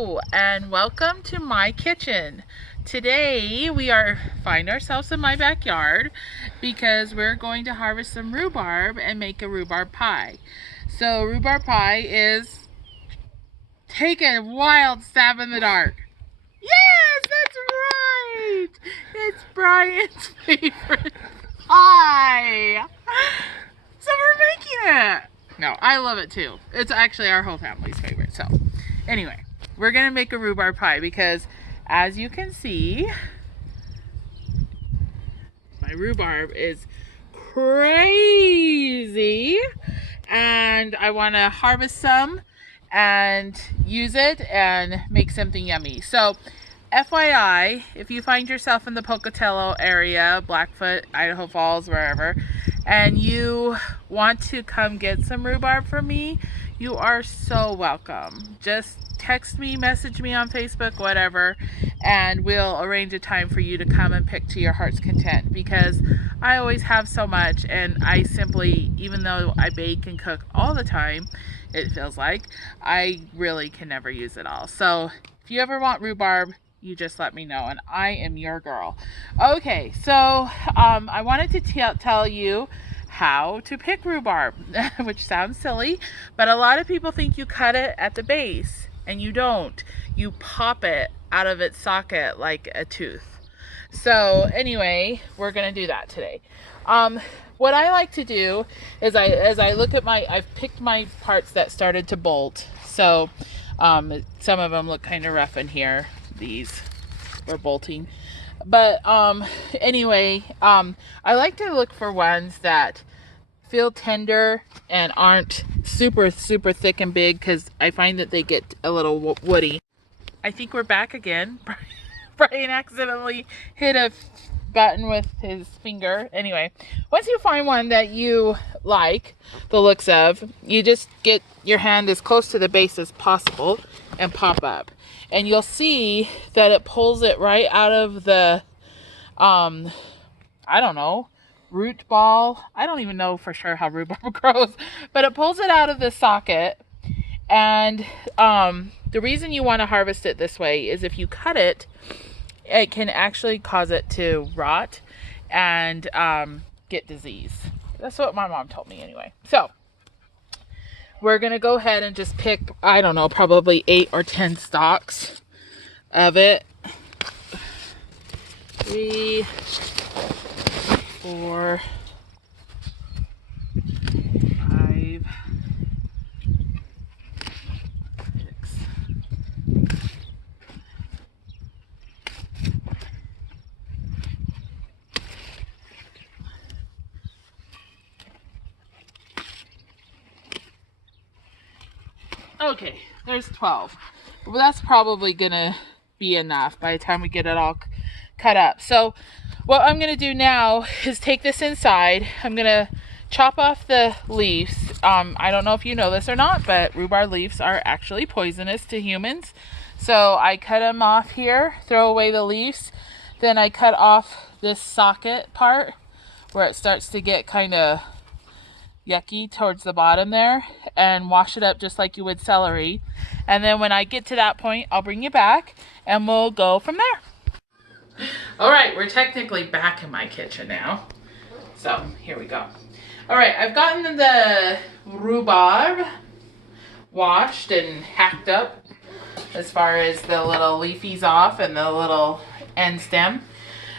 Hello and welcome to my kitchen. Today we find ourselves in my backyard because we're going to harvest some rhubarb and make a rhubarb pie. So rhubarb pie is take a wild stab in the dark. Yes, that's right. It's Brian's favorite pie. So we're making it. No, I love it too. It's actually our whole family's favorite. So anyway, we're gonna make a rhubarb pie because as you can see, my rhubarb is crazy and I want to harvest some and use it and make something yummy. So FYI, if you find yourself in the Pocatello area, Blackfoot, Idaho Falls, wherever, and you want to come get some rhubarb from me, you are so welcome. Just text me, message me on Facebook, whatever, and we'll arrange a time for you to come and pick to your heart's content, because I always have so much and I simply, even though I bake and cook all the time, it feels like, I really can never use it all. So if you ever want rhubarb, you just let me know and I am your girl. Okay, so I wanted to tell you how to pick rhubarb, which sounds silly, but a lot of people think you cut it at the base, and you don't. You pop it out of its socket like a tooth. So anyway, we're gonna do that today. What I like to do is as I look at I've picked my parts that started to bolt. So some of them look kind of rough in here. These were bolting. But anyway, I like to look for ones that feel tender and aren't super thick and big, because I find that they get a little woody. I think we're back again. Brian accidentally hit a button with his finger. Anyway, once you find one that you like the looks of, you just get your hand as close to the base as possible and pop up, and you'll see that it pulls it right out of the I don't know, root ball. I don't even know for sure how rhubarb grows, but it pulls it out of the socket. And the reason you want to harvest it this way is if you cut it, it can actually cause it to rot and get disease. That's what my mom told me anyway. So we're going to go ahead and just pick, I don't know, probably 8 or 10 stalks of it. 3, 4, 5, 6. Okay, there's 12. Well, that's probably gonna be enough by the time we get it all cut up. So what I'm gonna do now is take this inside. I'm gonna chop off the leaves. I don't know if you know this or not, but rhubarb leaves are actually poisonous to humans. So I cut them off here, throw away the leaves. Then I cut off this socket part where it starts to get kind of yucky towards the bottom there, and wash it up just like you would celery. And then when I get to that point, I'll bring you back and we'll go from there. All right, we're technically back in my kitchen now. So here we go. All right, I've gotten the rhubarb washed and hacked up as far as the little leafies off and the little end stem.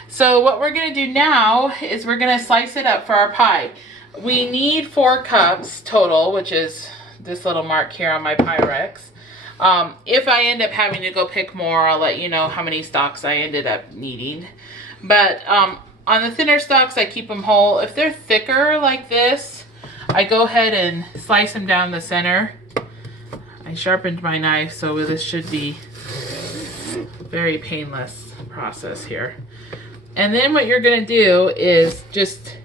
So what we're gonna do now is we're gonna slice it up for our pie. We need 4 cups total, which is this little mark here on my Pyrex. If I end up having to go pick more, I'll let you know how many stalks I ended up needing. But on the thinner stalks, I keep them whole. If they're thicker like this, I go ahead and slice them down the center. I sharpened my knife, so this should be a very painless process here. And then what you're gonna do is just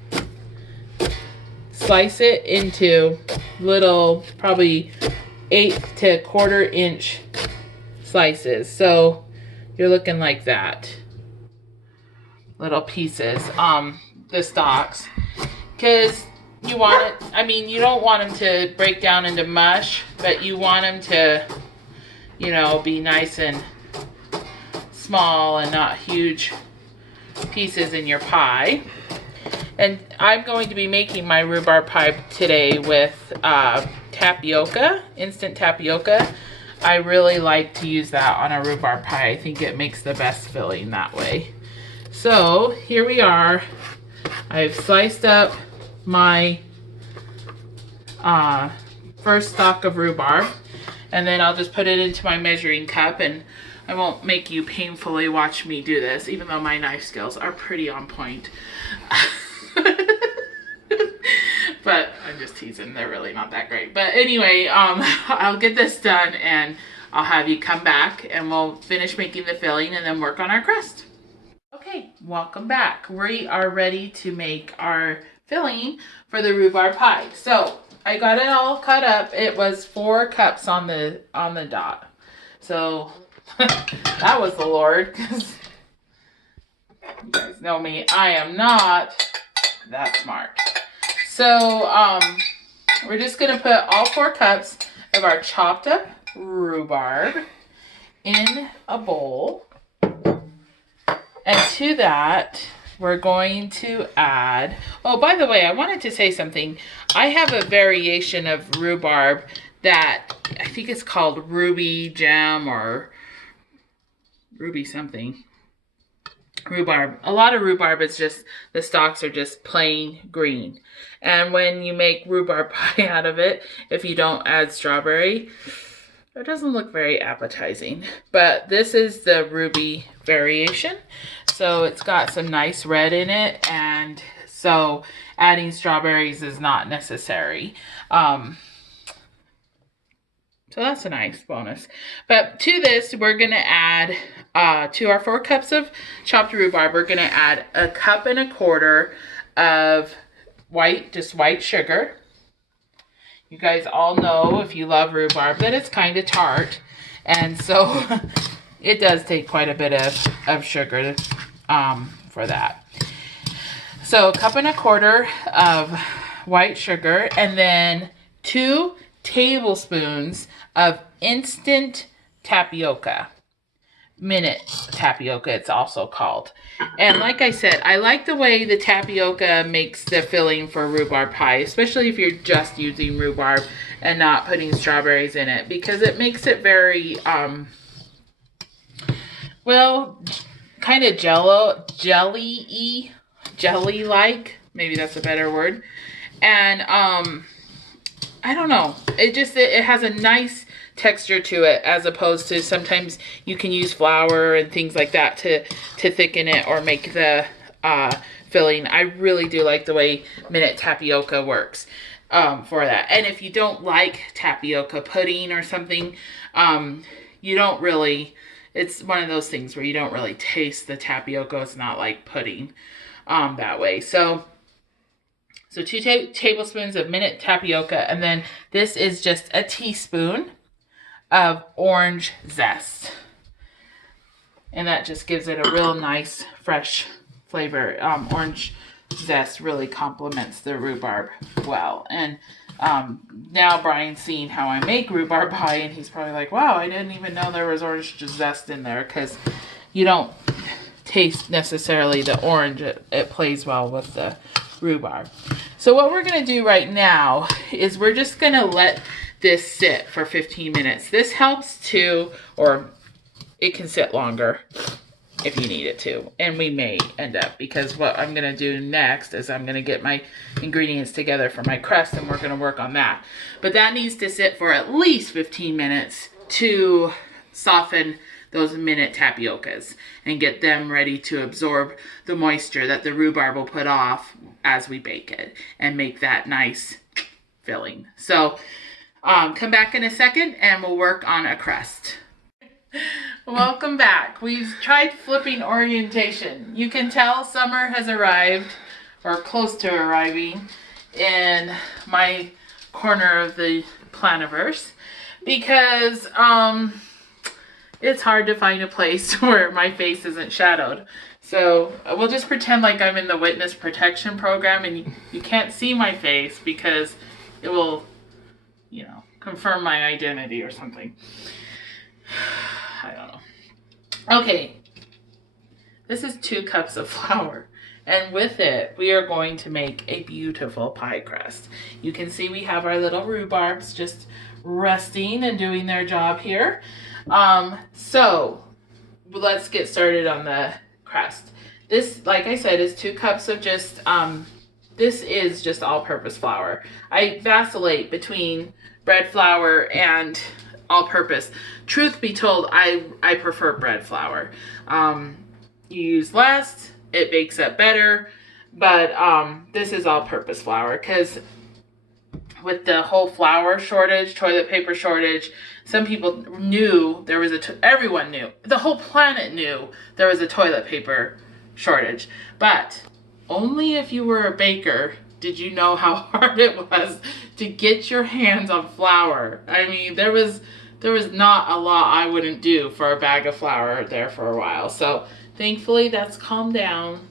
slice it into little, probably 1/8 to 1/4 inch slices. So you're looking like that. Little pieces, the stalks. Because you want it, I mean, you don't want them to break down into mush, but you want them to you know, be nice and small and not huge pieces in your pie. And I'm going to be making my rhubarb pie today with tapioca, instant tapioca. I really like to use that on a rhubarb pie. I think it makes the best filling that way. So here we are. I've sliced up my first stalk of rhubarb, and then I'll just put it into my measuring cup, and I won't make you painfully watch me do this, even though my knife skills are pretty on point. But I'm just teasing, they're really not that great. But anyway, I'll get this done and I'll have you come back and we'll finish making the filling and then work on our crust. Okay, welcome back. We are ready to make our filling for the rhubarb pie. So I got it all cut up. It was 4 cups on the dot. So that was the Lord, because you guys know me, I am not that smart. So we're just gonna put all 4 cups of our chopped up rhubarb in a bowl. And to that, we're going to add, oh, by the way, I wanted to say something. I have a variation of rhubarb that I think it's called ruby jam or ruby something. Rhubarb. A lot of rhubarb is just, the stalks are just plain green. And when you make rhubarb pie out of it, if you don't add strawberry, it doesn't look very appetizing. But this is the ruby variation. So it's got some nice red in it, and so adding strawberries is not necessary. So that's a nice bonus. But to this, we're going to add, to our 4 cups of chopped rhubarb, we're going to add 1.25 cups of white sugar. You guys all know, if you love rhubarb, that it's kind of tart. And so it does take quite a bit of sugar for that. So 1.25 cups of white sugar, and then 2 tablespoons of instant tapioca. Minute tapioca, it's also called. And like I said, I like the way the tapioca makes the filling for rhubarb pie, especially if you're just using rhubarb and not putting strawberries in it, because it makes it very, well, kind of jelly-y, jelly-like. Maybe that's a better word. And, I don't know. It has a nice texture to it, as opposed to sometimes you can use flour and things like that to thicken it or make the filling. I really do like the way minute tapioca works for that. And if you don't like tapioca pudding or something, you don't really, it's one of those things where you don't really taste the tapioca. It's not like pudding that way. So 2 tablespoons of minute tapioca, and then this is just a teaspoon of orange zest. And that just gives it a real nice, fresh flavor. Orange zest really complements the rhubarb well. And now Brian's seeing how I make rhubarb pie, and he's probably like, wow, I didn't even know there was orange zest in there, because you don't taste necessarily the orange. It plays well with the rhubarb. So what we're going to do right now is we're just going to let this sit for 15 minutes. This helps to, or it can sit longer if you need it to. And we may end up, because what I'm going to do next is I'm going to get my ingredients together for my crust, and we're going to work on that. But that needs to sit for at least 15 minutes to soften those minute tapiocas and get them ready to absorb the moisture that the rhubarb will put off as we bake it and make that nice filling. So come back in a second and we'll work on a crust. Welcome back. We've tried flipping orientation. You can tell summer has arrived, or close to arriving, in my corner of the planiverse, because it's hard to find a place where my face isn't shadowed. So we'll just pretend like I'm in the witness protection program, and you can't see my face because it will, confirm my identity or something. I don't know. Okay, this is 2 cups of flour. And with it, we are going to make a beautiful pie crust. You can see we have our little rhubarbs just resting and doing their job here. So let's get started on the crust. This, like I said, is 2 cups of just, this is just all-purpose flour. I vacillate between bread flour and all-purpose. Truth be told, I prefer bread flour. You use less, it bakes up better, but this is all-purpose flour because with the whole flour shortage, toilet paper shortage, some people knew there was everyone knew, the whole planet knew there was a toilet paper shortage, but only if you were a baker did you know how hard it was to get your hands on flour. I mean, there was not a lot I wouldn't do for a bag of flour there for a while. So thankfully that's calmed down.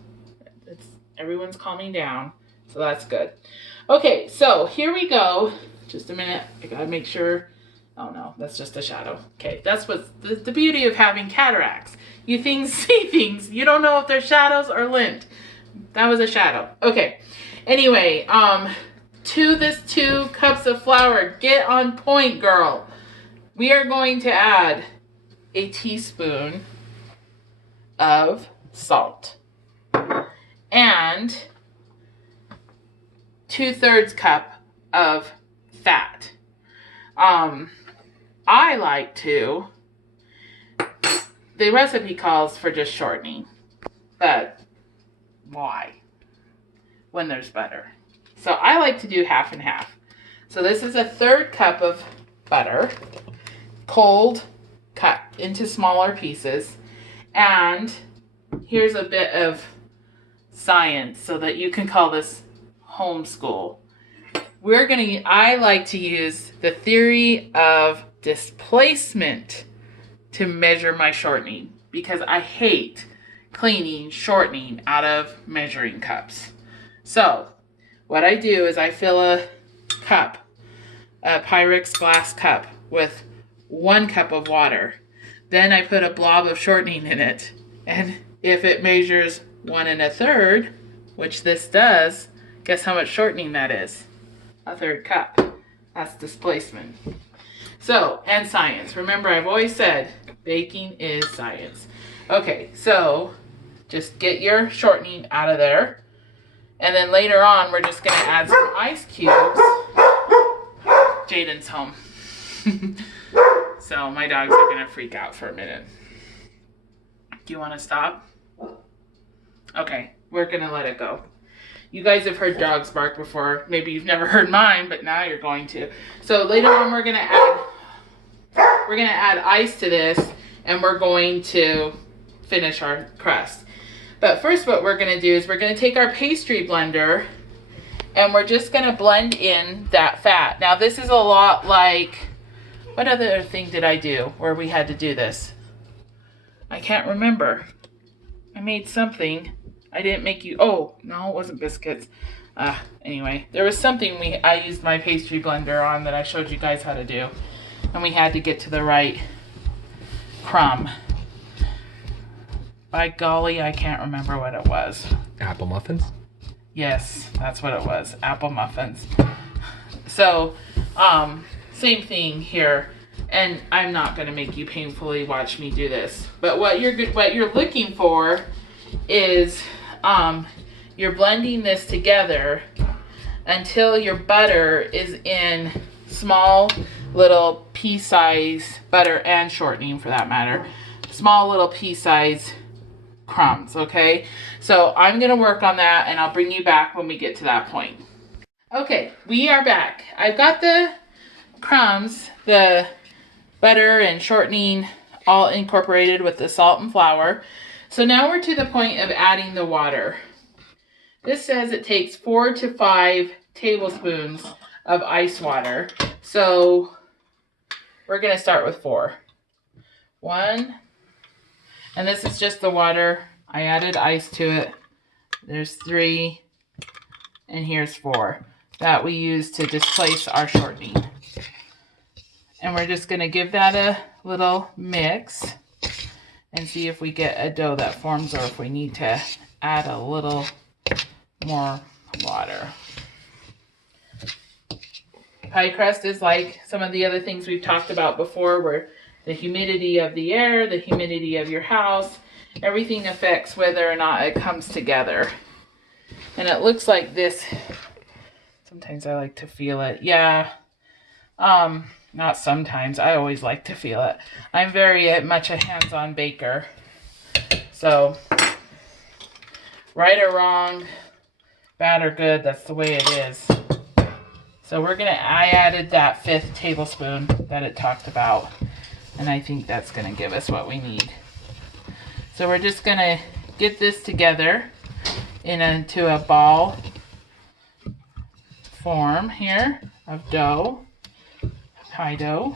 Everyone's calming down, so that's good. Okay, so here we go. Just a minute, I gotta make sure. Oh no, that's just a shadow. Okay, that's what's the beauty of having cataracts. You see things. You don't know if they're shadows or lint. That was a shadow. Okay, anyway, to this 2 cups of flour, get on point, girl. We are going to add a teaspoon of salt and 2/3 cup of fat. I like to, the recipe calls for just shortening, but why when there's butter? So I like to do half and half. So this is a 1/3 cup of butter, cold, cut into smaller pieces. And here's a bit of science so that you can call this homeschool. I like to use the theory of displacement to measure my shortening because I hate cleaning shortening out of measuring cups. So what I do is I fill a Pyrex glass cup with 1 cup of water. Then I put a blob of shortening in it. And if it measures 1 1/3, which this does, guess how much shortening that is? 1/3 cup. That's displacement. So, and science. Remember, I've always said baking is science. Okay, so just get your shortening out of there. And then later on, we're just going to add some ice cubes. Jaden's home. So my dogs are going to freak out for a minute. Do you want to stop? Okay, we're going to let it go. You guys have heard dogs bark before. Maybe you've never heard mine, but now you're going to. So later on, we're going to add ice to this, and we're going to finish our crust. But first, what we're going to do is we're going to take our pastry blender, and we're just going to blend in that fat. Now, this is a lot like, what other thing did I do where we had to do this? I can't remember. I made something. I didn't make you, oh, no, it wasn't biscuits. Anyway, there was something I used my pastry blender on that I showed you guys how to do. And we had to get to the right crumb. By golly, I can't remember what it was. Apple muffins? Yes, that's what it was. Apple muffins. So, same thing here. And I'm not going to make you painfully watch me do this. But what you're looking for is you're blending this together until your butter is in small little pea-size, butter and shortening for that matter, small little pea-size crumbs, okay? So I'm going to work on that, and I'll bring you back when we get to that point. Okay, we are back. I've got the crumbs, the butter and shortening all incorporated with the salt and flour. So now we're to the point of adding the water. This says it takes 4 to 5 tablespoons of ice water. So we're going to start with 4. 1. And this is just the water. I added ice to it. There's 3. And here's 4. That we use to displace our shortening. And we're just going to give that a little mix and see if we get a dough that forms or if we need to add a little more water. Pie crust is like some of the other things we've talked about before, where the humidity of the air, the humidity of your house, everything affects whether or not it comes together. And it looks like this. Sometimes I like to feel it. Yeah. Not sometimes. I always like to feel it. I'm very much a hands-on baker. So, right or wrong, bad or good, that's the way it is. So I added that 5th tablespoon that it talked about. And I think that's going to give us what we need. So we're just going to get this together into a ball form here of dough, pie dough.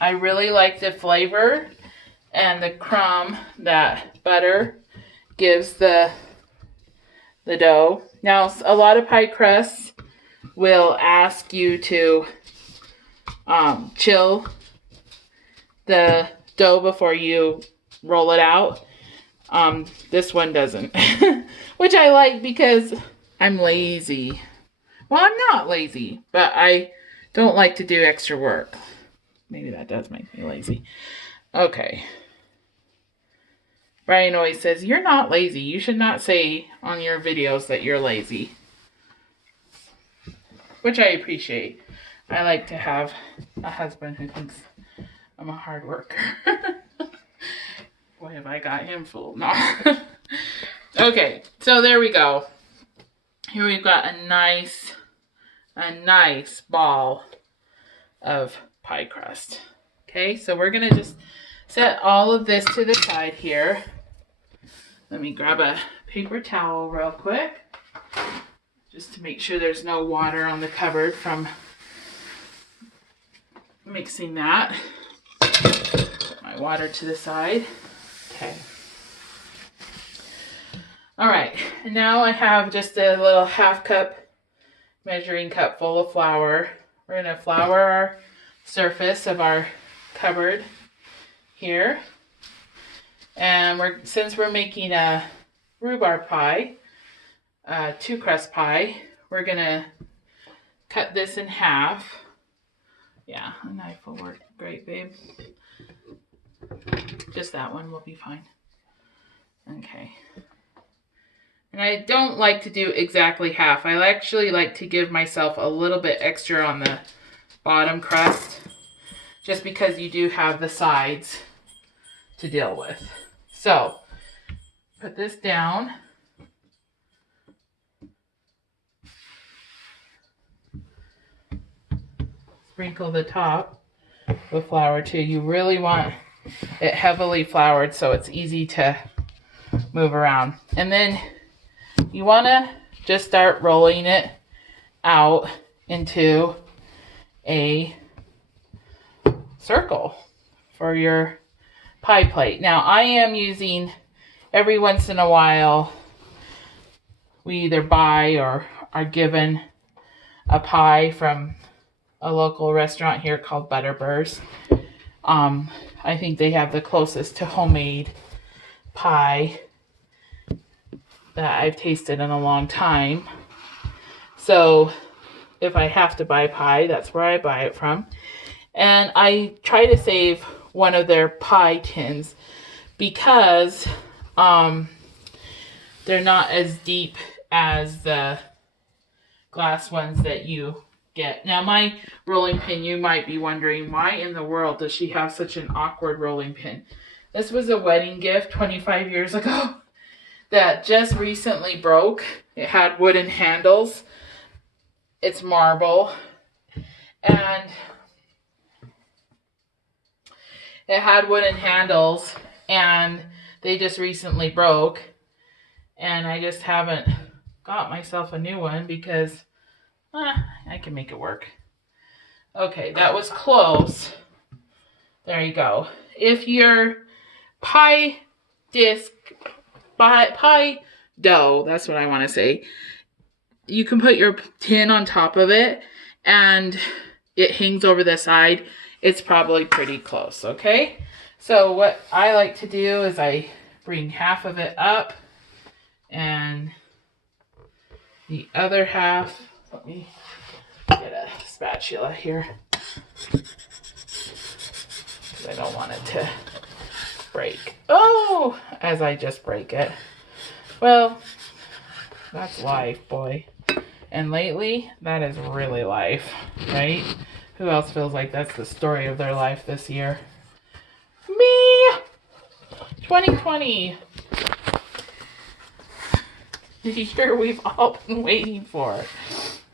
I really like the flavor and the crumb that butter gives the dough. Now, a lot of pie crusts will ask you to chill the dough before you roll it out. This one doesn't, which I like because I'm lazy. Well, I'm not lazy, but I don't like to do extra work. Maybe that does make me lazy. Okay. Brian always says, you're not lazy. You should not say on your videos that you're lazy. Which I appreciate. I like to have a husband who thinks I'm a hard worker. Boy, have I got him fooled. No. Okay, so there we go. Here we've got a nice ball of pie crust. Okay, so we're going to just set all of this to the side here. Let me grab a paper towel real quick, just to make sure there's no water on the cupboard from mixing that. Put my water to the side. Okay. All right, and now I have just a little measuring cup full of flour. We're going to flour our surface of our cupboard here. And since we're making a rhubarb pie, 2-crust pie, we're going to cut this in half. Yeah, a knife will work great, babe. Just that one will be fine. Okay. And I don't like to do exactly half. I actually like to give myself a little bit extra on the bottom crust, just because you do have the sides to deal with. So, put this down. Sprinkle the top with flour too. You really want it heavily floured so it's easy to move around. And then you want to just start rolling it out into a circle for your pie plate. Now, I am using, every once in a while, we either buy or are given a pie from a local restaurant here called Butterburst. I think they have the closest to homemade pie that I've tasted in a long time. So if I have to buy pie, that's where I buy it from. And I try to save one of their pie tins because they're not as deep as the glass ones that you get. Now, my rolling pin, you might be wondering, why in the world does she have such an awkward rolling pin? This was a wedding gift 25 years ago that just recently broke. It had wooden handles. It's marble. And it had wooden handles, and they just recently broke. And I just haven't got myself a new one because I can make it work. Okay, that was close. There you go. If your pie dough, that's what I want to say, you can put your tin on top of it, and it hangs over the side, it's probably pretty close, okay? So what I like to do is I bring half of it up and the other half, let me get a spatula here. I don't want it to break. Oh, as I just break it. Well, that's life, boy. And lately, that is really life, right? Who else feels like that's the story of their life this year? Me! 2020. The year we've all been waiting for.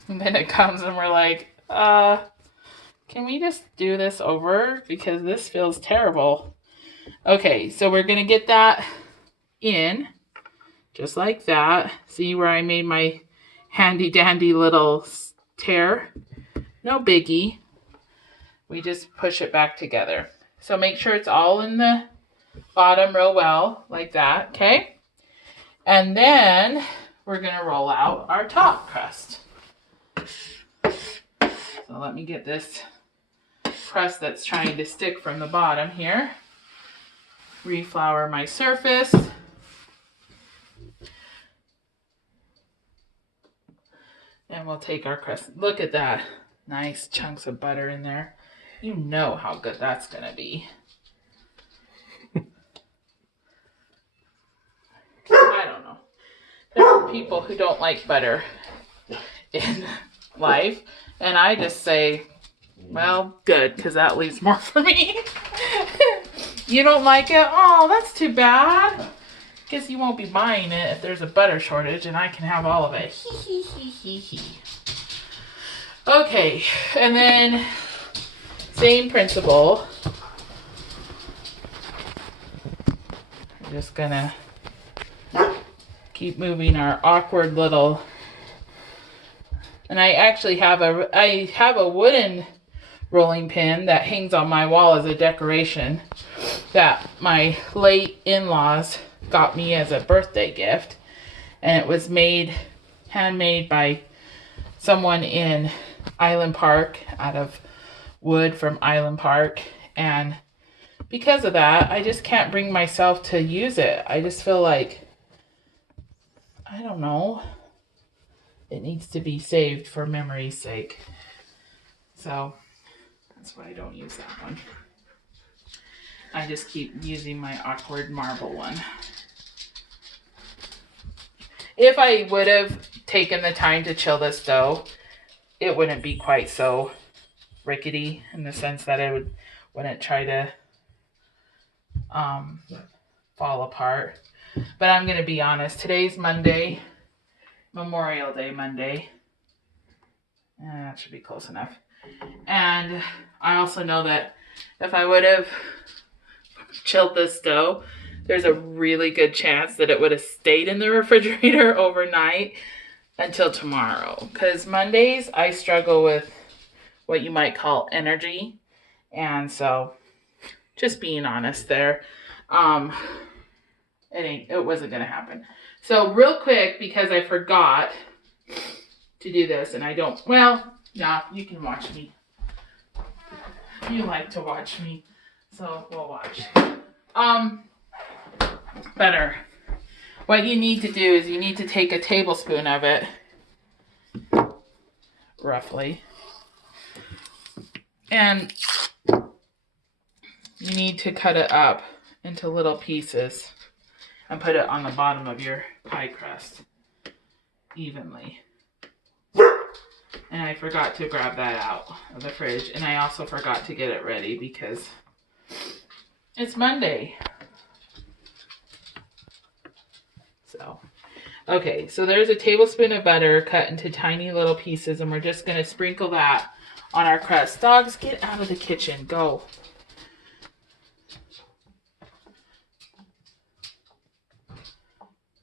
And then it comes and we're like, can we just do this over? Because this feels terrible. Okay, so we're going to get that in. Just like that. See where I made my handy dandy little tear? No biggie. We just push it back together. So make sure it's all in the bottom real well, like that, okay? And then we're going to roll out our top crust. So let me get this crust that's trying to stick from the bottom here. Reflour my surface. And we'll take our crust. Look at that. Nice chunks of butter in there. You know how good that's going to be. I don't know. There are people who don't like butter in life. And I just say, well, good, because that leaves more for me. You don't like it? Oh, that's too bad. Guess you won't be buying it if there's a butter shortage and I can have all of it. Hee hee hee hee hee. Okay, and then same principle. We're just gonna keep moving our awkward little. And I actually have a wooden rolling pin that hangs on my wall as a decoration that my late in-laws got me as a birthday gift. And it was handmade by someone in Island Park, out of wood from Island Park. And because of that, I just can't bring myself to use it. I just feel like, I don't know, it needs to be saved for memory's sake. So that's why I don't use that one. I just keep using my awkward marble one. If I would have taken the time to chill this dough, it wouldn't be quite so rickety, in the sense that it wouldn't try to fall apart. But I'm going to be honest. Today's Monday, Memorial Day Monday. That should be close enough. And I also know that if I would have chilled this dough, there's a really good chance that it would have stayed in the refrigerator overnight until tomorrow. Because Mondays, I struggle with what you might call energy. And so, just being honest there, it wasn't going to happen. So real quick, because I forgot to do this, and I don't, well, yeah, you can watch me. You like to watch me, so we'll watch. Better. What you need to do is you need to take a tablespoon of it, roughly, and you need to cut it up into little pieces and put it on the bottom of your pie crust evenly. And I forgot to grab that out of the fridge, and I also forgot to get it ready because it's Monday. So, okay, so there's a tablespoon of butter cut into tiny little pieces, and we're just going to sprinkle that on our crust. Dogs, get out of the kitchen. Go.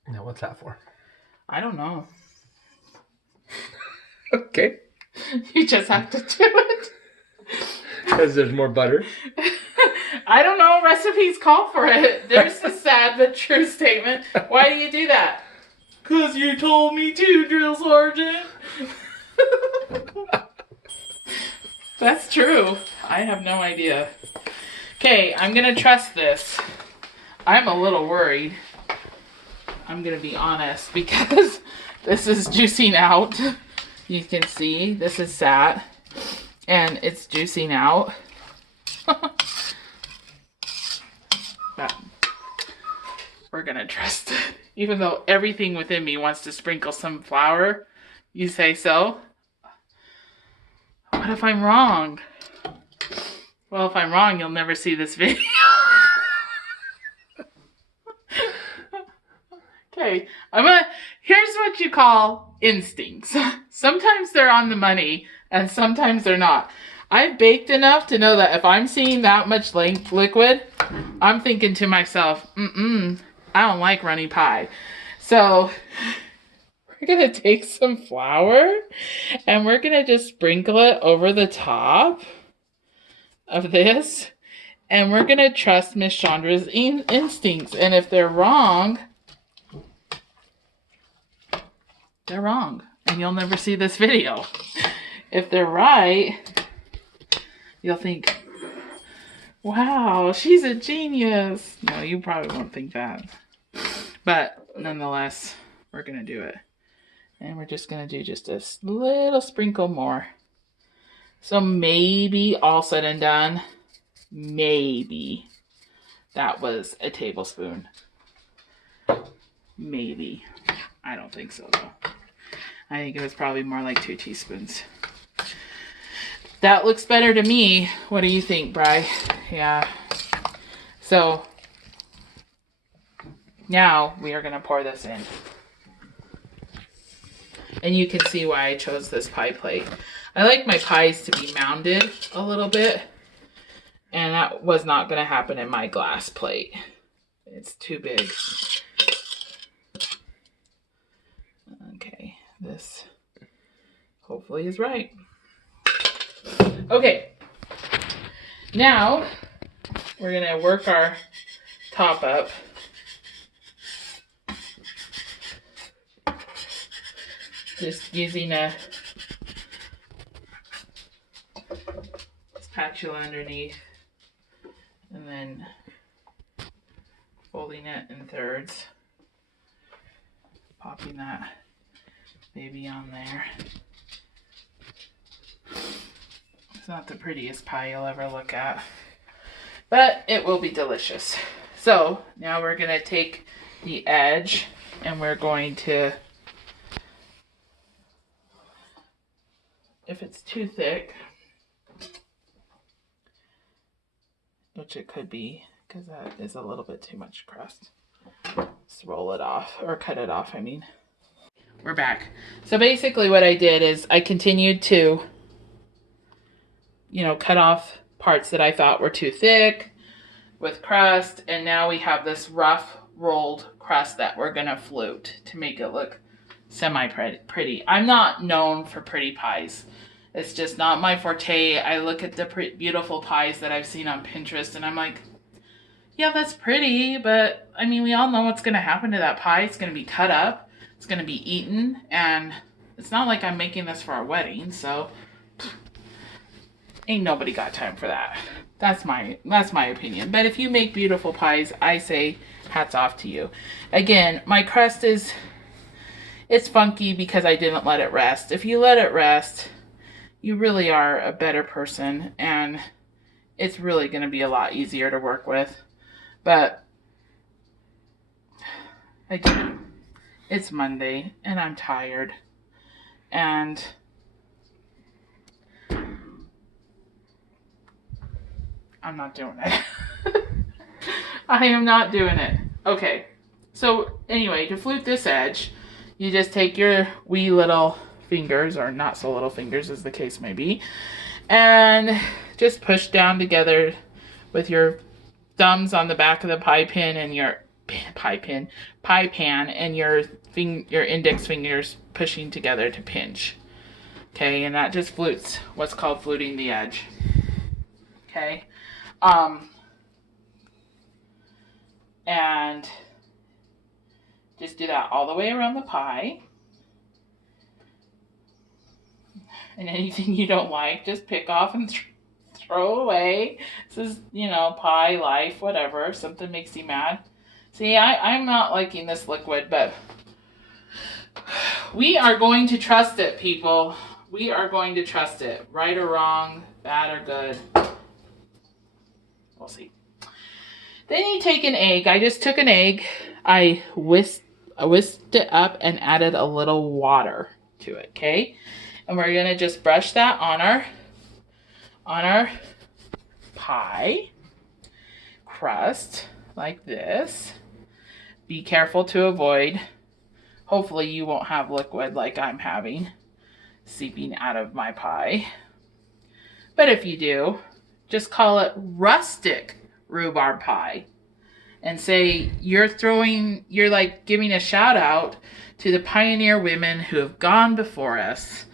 Now, what's that for? I don't know. Okay. You just have to do it. Because there's more butter? I don't know. Recipes call for it. There's the sad but true statement. Why do you do that? Because you told me to, Drill Sergeant. That's true. I have no idea. Okay, I'm going to trust this. I'm a little worried. I'm going to be honest because this is juicing out. You can see this is sat and it's juicing out. But we're going to trust it. Even though everything within me wants to sprinkle some flour, you say so. What if I'm wrong? Well, if I'm wrong, you'll never see this video. Okay, here's what you call instincts. Sometimes they're on the money and sometimes they're not. I've baked enough to know that if I'm seeing that much liquid, I'm thinking to myself, I don't like runny pie. So we're going to take some flour and we're going to just sprinkle it over the top of this. And we're going to trust Miss Chandra's instincts. And if they're wrong, they're wrong. And you'll never see this video. If they're right, you'll think, wow, she's a genius. No, you probably won't think that. But nonetheless, we're going to do it. And we're just going to do just a little sprinkle more. So maybe all said and done, maybe that was a tablespoon. Maybe. I don't think so, though. I think it was probably more like 2 teaspoons. That looks better to me. What do you think, Bri? Yeah. So now we are going to pour this in. And you can see why I chose this pie plate. I like my pies to be mounded a little bit. And that was not going to happen in my glass plate. It's too big. Okay, this hopefully is right. Okay, now we're going to work our top up. Just using a spatula underneath and then folding it in thirds. Popping that baby on there. It's not the prettiest pie you'll ever look at, but it will be delicious. So now we're going to take the edge and we're going to, if it's too thick, which it could be because that is a little bit too much crust, just roll it off, or cut it off, I mean. We're back. So basically what I did is I continued to, cut off parts that I thought were too thick with crust, and now we have this rough rolled crust that we're gonna flute to make it look semi-pretty. I'm not known for pretty pies. It's just not my forte. I look at the beautiful pies that I've seen on Pinterest and I'm like, yeah, that's pretty, but I mean, we all know what's gonna happen to that pie. It's gonna be cut up, it's gonna be eaten, and it's not like I'm making this for a wedding, so ain't nobody got time for that. That's my opinion. But if you make beautiful pies, I say hats off to you. Again, my crust it's funky because I didn't let it rest. If you let it rest, you really are a better person, and it's really going to be a lot easier to work with. But again, it's Monday and I'm tired, and I'm not doing it. I am not doing it. Okay, so anyway, to flute this edge, you just take your wee little fingers, or not so little fingers as the case may be, and just push down together with your thumbs on the back of the pie pan and your pie pan and your index fingers pushing together to pinch. Okay, and that just flutes, what's called fluting the edge. Okay, and just do that all the way around the pie. And anything you don't like, just pick off and throw away. This is, you know, pie, life, whatever. If something makes you mad. See, I'm not liking this liquid, but we are going to trust it, people. We are going to trust it. Right or wrong, bad or good. We'll see. Then you take an egg. I just took an egg. I whisked it up and added a little water to it, okay? And we're going to just brush that on our pie crust like this. Be careful to avoid. Hopefully you won't have liquid like I'm having seeping out of my pie. But if you do, just call it rustic rhubarb pie. And say you're like giving a shout out to the pioneer women who have gone before us,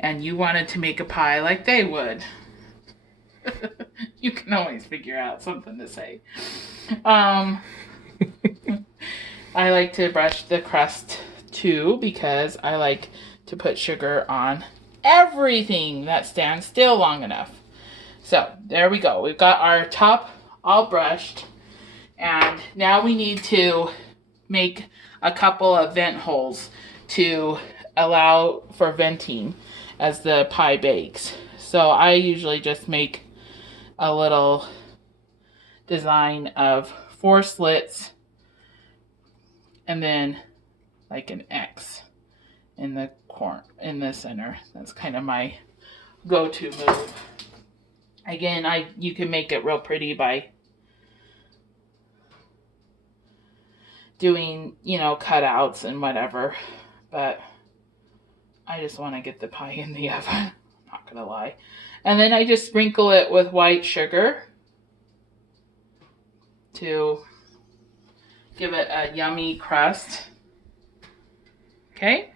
and you wanted to make a pie like they would. You can always figure out something to say. I like to brush the crust too, because I like to put sugar on everything that stands still long enough. So there we go. We've got our top all brushed. And now we need to make a couple of vent holes to allow for venting as the pie bakes. So I usually just make a little design of 4 slits and then like an X in the center. That's kind of my go-to move. Again, you can make it real pretty by doing, you know, cutouts and whatever, but I just want to get the pie in the oven. I'm not gonna lie. And then I just sprinkle it with white sugar to give it a yummy crust. Okay,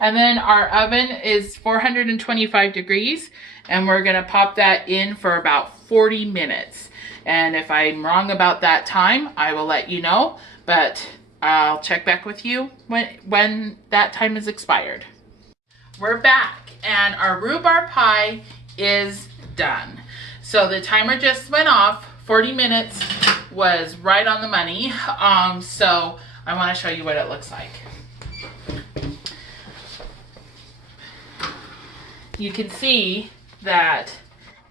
and then our oven is 425 degrees, and we're gonna pop that in for about 40 minutes. And if I'm wrong about that time, I will let you know, but I'll check back with you when that time is expired. We're back, and our rhubarb pie is done. So the timer just went off. 40 minutes was right on the money. So I want to show you what it looks like. You can see that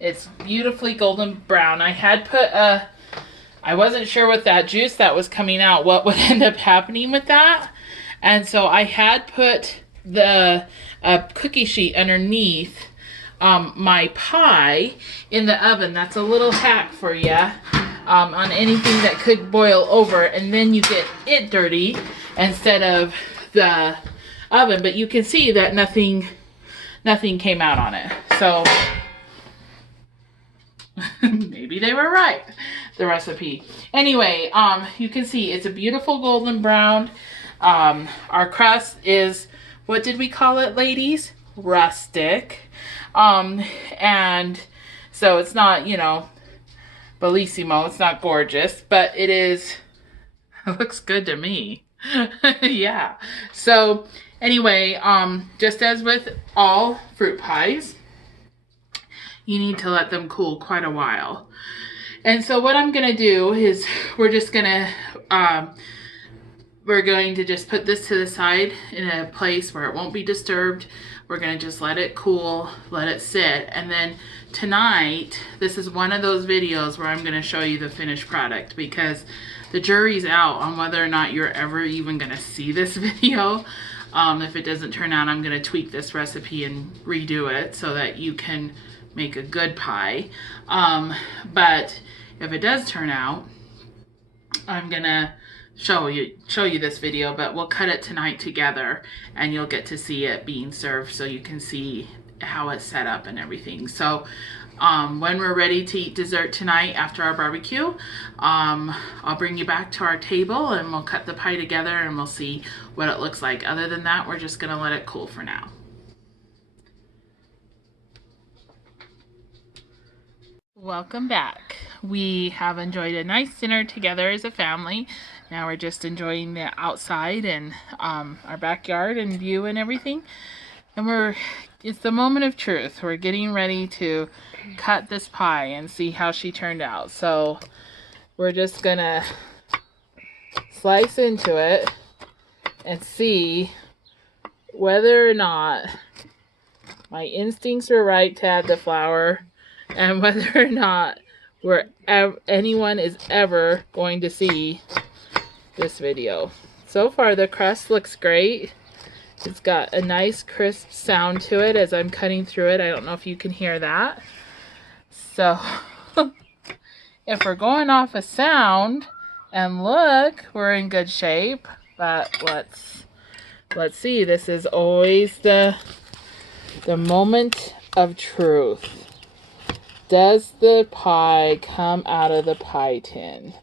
it's beautifully golden brown. I wasn't sure with that juice that was coming out what would end up happening with that. And so I had put the cookie sheet underneath my pie in the oven. That's a little hack for you on anything that could boil over, and then you get it dirty instead of the oven. But you can see that nothing came out on it. So maybe they were right, the recipe. Anyway, you can see it's a beautiful golden brown. Our crust is, what did we call it, ladies? Rustic. And so it's not, you know, bellissimo. It's not gorgeous, but it looks good to me. Yeah. So anyway, just as with all fruit pies, you need to let them cool quite a while. And so what I'm going to do is we're going to just put this to the side in a place where it won't be disturbed. We're going to just let it cool, let it sit. And then tonight, this is one of those videos where I'm going to show you the finished product, because the jury's out on whether or not you're ever even going to see this video. If it doesn't turn out, I'm going to tweak this recipe and redo it so that you can make a good pie. But if it does turn out, I'm going to show you this video, but we'll cut it tonight together and you'll get to see it being served so you can see how it's set up and everything. So when we're ready to eat dessert tonight after our barbecue, I'll bring you back to our table and we'll cut the pie together and we'll see what it looks like. Other than that, we're just gonna let it cool for now. Welcome back. We have enjoyed a nice dinner together as a family. Now we're just enjoying the outside and our backyard and view and everything. And it's the moment of truth. We're getting ready to cut this pie and see how she turned out. So we're just gonna slice into it and see whether or not my instincts were right to add the flour, and whether or not anyone is ever going to see this video. So far the crust looks great. It's got a nice crisp sound to it as I'm cutting through it. I don't know if you can hear that. So if we're going off of sound and look, we're in good shape. But let's see. This is always the moment of truth. Does the pie come out of the pie tin?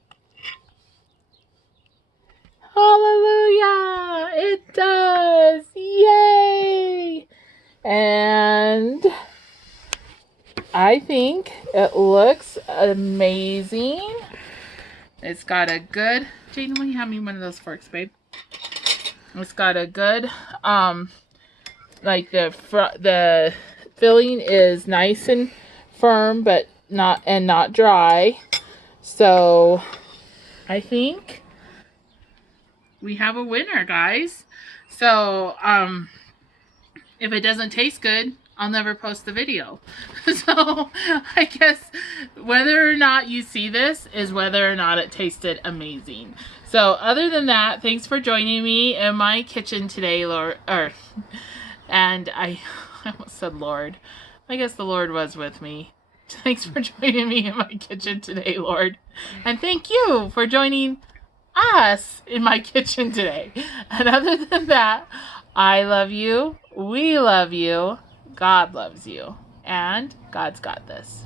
Hallelujah! It does! Yay! And I think it looks amazing. It's got a good... Jaden, will you have me one of those forks, babe? It's got a good... like the filling is nice and firm, but not dry. So I think we have a winner, guys. So if it doesn't taste good, I'll never post the video. So I guess whether or not you see this is whether or not it tasted amazing. So other than that, thanks for joining me in my kitchen today, and I almost said Lord. I guess the Lord was with me. Thanks for joining me in my kitchen today, Lord. And thank you for joining us in my kitchen today. And other than that, I love you. We love you. God loves you. And God's got this.